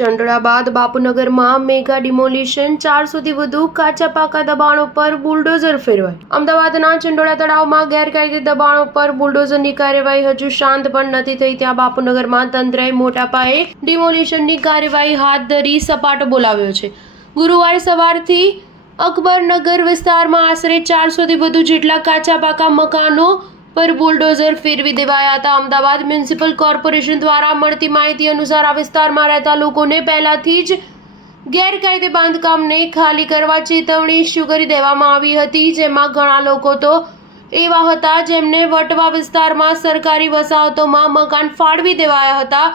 ચંડોળા બાદ બાપુનગરમાં mega demolition, 400થી વધુ કાચા પાકા દબાણો પર બુલડોઝર ફેરવાય. અમદાવાદના ચંડોળા તળાવમાં ગેરકાયદે દબાણો પર બુલડોઝરની કાર્યવાહી હજુ શાંત પણ નથી થઈ. ત્યાં બાપુનગરમાં તંત્રએ મોટા પાયે ડિમોલિશનની કાર્યવાહી હાથ ધરી સપાટો બોલાવ્યો છે. ગુરુવારે સવારથી અકબરનગર વિસ્તારમાં આશરે 400થી વધુ જેટલા કાચા પાકા મકાનો પર બુલડોઝર ફેરવી દેવાયા હતા. અમદાવાદ મ્યુનિસિપલ કોર્પોરેશન દ્વારા મળતી માહિતી અનુસાર આ વિસ્તારમાં રહેતા લોકોને પહેલાથી જ ગેરકાયદે બાંધકામને ખાલી કરવા ચેતવણી ઇસ્યુ કરી દેવામાં આવી હતી, જેમાં ઘણા લોકો તો એવા હતા જેમને વટવા વિસ્તારમાં સરકારી વસાહતોમાં મકાન ફાળવી દેવાયા હતા,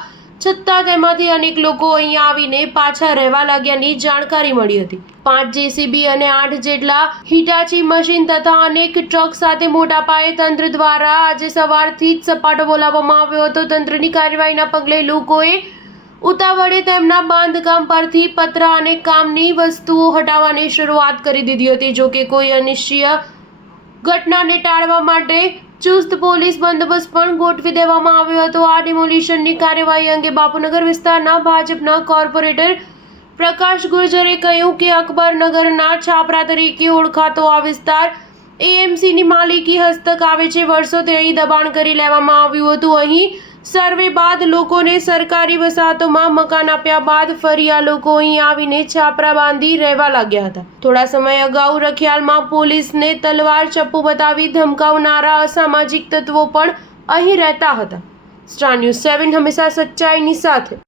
છતાં તેમાંથી અનેક લોકો અહીંયા આવીને પાછા રહેવા લાગ્યાની જાણકારી મળી હતી. 5 જેસીબી અને 8 જેટલા હિટાચી મશીન તથા અનેક ટ્રક સાથે મોટા પાયે તંત્ર દ્વારા આજે સવારથી જ સપાટો બોલાવવામાં આવ્યો હતો. તંત્રની કાર્યવાહીના પગલે લોકોએ ઉતાવળે તેમના બાંધકામ પરથી પતરા અને કામની વસ્તુઓ હટાવવાની શરૂઆત કરી દીધી હતી. જોકે કોઈ અનિશ્ચિત ઘટનાને ટાળવા માટે ચુસ્ત પોલીસ બંદોબસ્ત પણ ગોઠવી દેવામાં આવ્યો હતો. આ ડિમોલિશનની કાર્યવાહી અંગે બાપુનગર વિસ્તારના ભાજપના કોર્પોરેટર પ્રકાશ ગુર્જરે કહ્યું કે અકબરનગરના છાપરા તરીકે ઓળખાતો આ વિસ્તાર એએમસીની માલિકી હસ્તક આવે છે. વર્ષોથી અહીં દબાણ કરી લેવામાં આવ્યું હતું. અહીં સર્વે બાદ લોકોને સરકારી વસાહતોમાં મકાન આપ્યા બાદ ફરી આ લોકો અહીં આવીને છાપરા બાંધી રહેવા લાગ્યા હતા. થોડા સમય અગાઉ રખિયાલમાં પોલીસને તલવાર ચપ્પુ બતાવી ધમકાવનારા અસામાજિક તત્વો પણ અહીં રહેતા હતા. સ્ટાર ન્યૂઝ 7 હંમેશા સચ્ચાઈની સાથે.